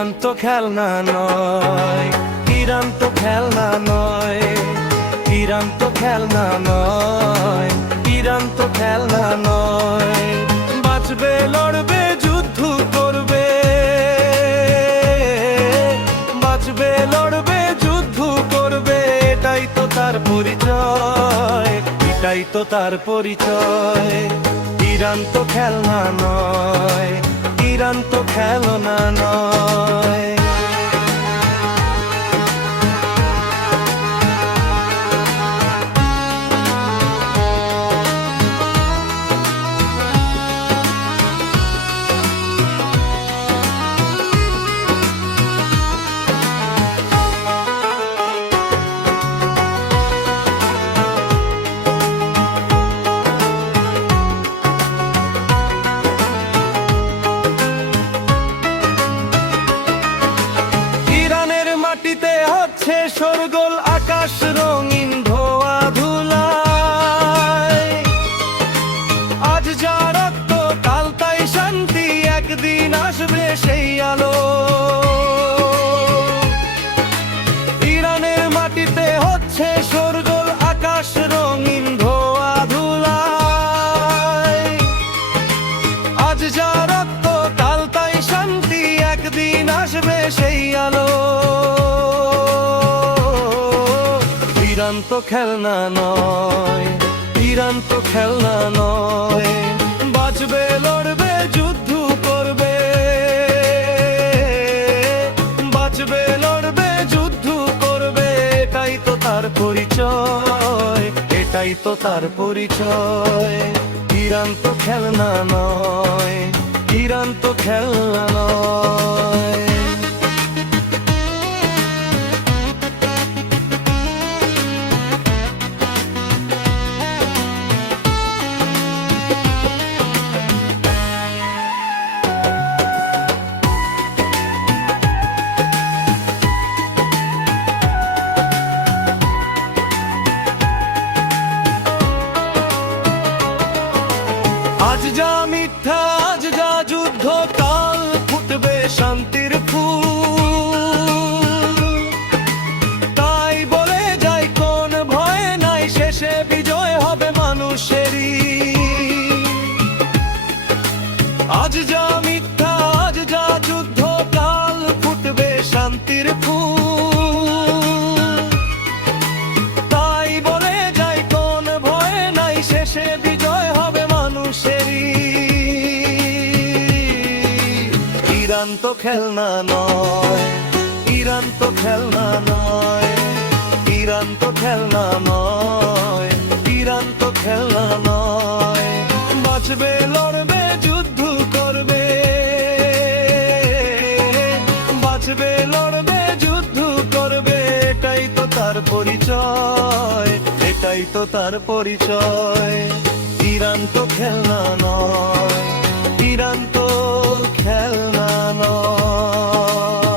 Iran তো খেলনা নয়, ইরান তো খেলনা নয়, ইরান তো খেলনা নয়, ইরান তো খেলনা নয়। বাঁচবে, লড়বে, যুদ্ধ করবে, বাঁচবে, লড়বে, যুদ্ধ করবে, এটাই তো তার পরিচয়, এটাই তো তার পরিচয়। ইরান তো খেলনা নয়, ইরান তো খেলনা নয়। মাটিতে হচ্ছে শোরগোল, আকাশ রঙিন ধোয়া ধুলায়। আজ যা রক্ত কাল তাই শান্তি, একদিন আসবে সেই আলো। ইরানের মাটিতে হচ্ছে শোরগোল, আকাশ রঙিন ধোয়া ধুলায়। আজ যা রক্ত কাল তাই শান্তি, একদিন আসবে সেই আলো। ইরান তো খেলনা নয়, ইরান তো খেলনা নয়। বাঁচবে, লড়বে, যুদ্ধ করবে, বাঁচবে, লড়বে, যুদ্ধ করবে, এটাই তো তার পরিচয়, এটাই তো তার পরিচয়। ইরান তো খেলনা নয়, ইরান তো খেলনা নয়। আজ যা মিথ্যা, আজ যা যুদ্ধ, কাল ফুটবে শান্তির ফুল। তাই বলে যাই কোন ভয় নাই, শেষে বিজয় হবে মানুষেরই। আজ যা মিথ্যা, আজ যা যুদ্ধ, কাল ফুটবে শান্তির ফুল। তাই বলে যাই কোন ভয় নাই, শেষে বিজয় হবে মানুষেরই। ইরান তো খেলনা নয়, ইরান তো খেলনা নয়, ইরান তো খেলনা নয়, ইরান তো খেলনা নয়। বাঁচবে, লড়বে, যুদ্ধ করবে, বাঁচবে, লড়বে, যুদ্ধ করবে, এটাই তো তার পরিচয়, এটাই তো তার পরিচয়। ইরান তো খেলনা নয়, ইরান তো খেলনা নয়।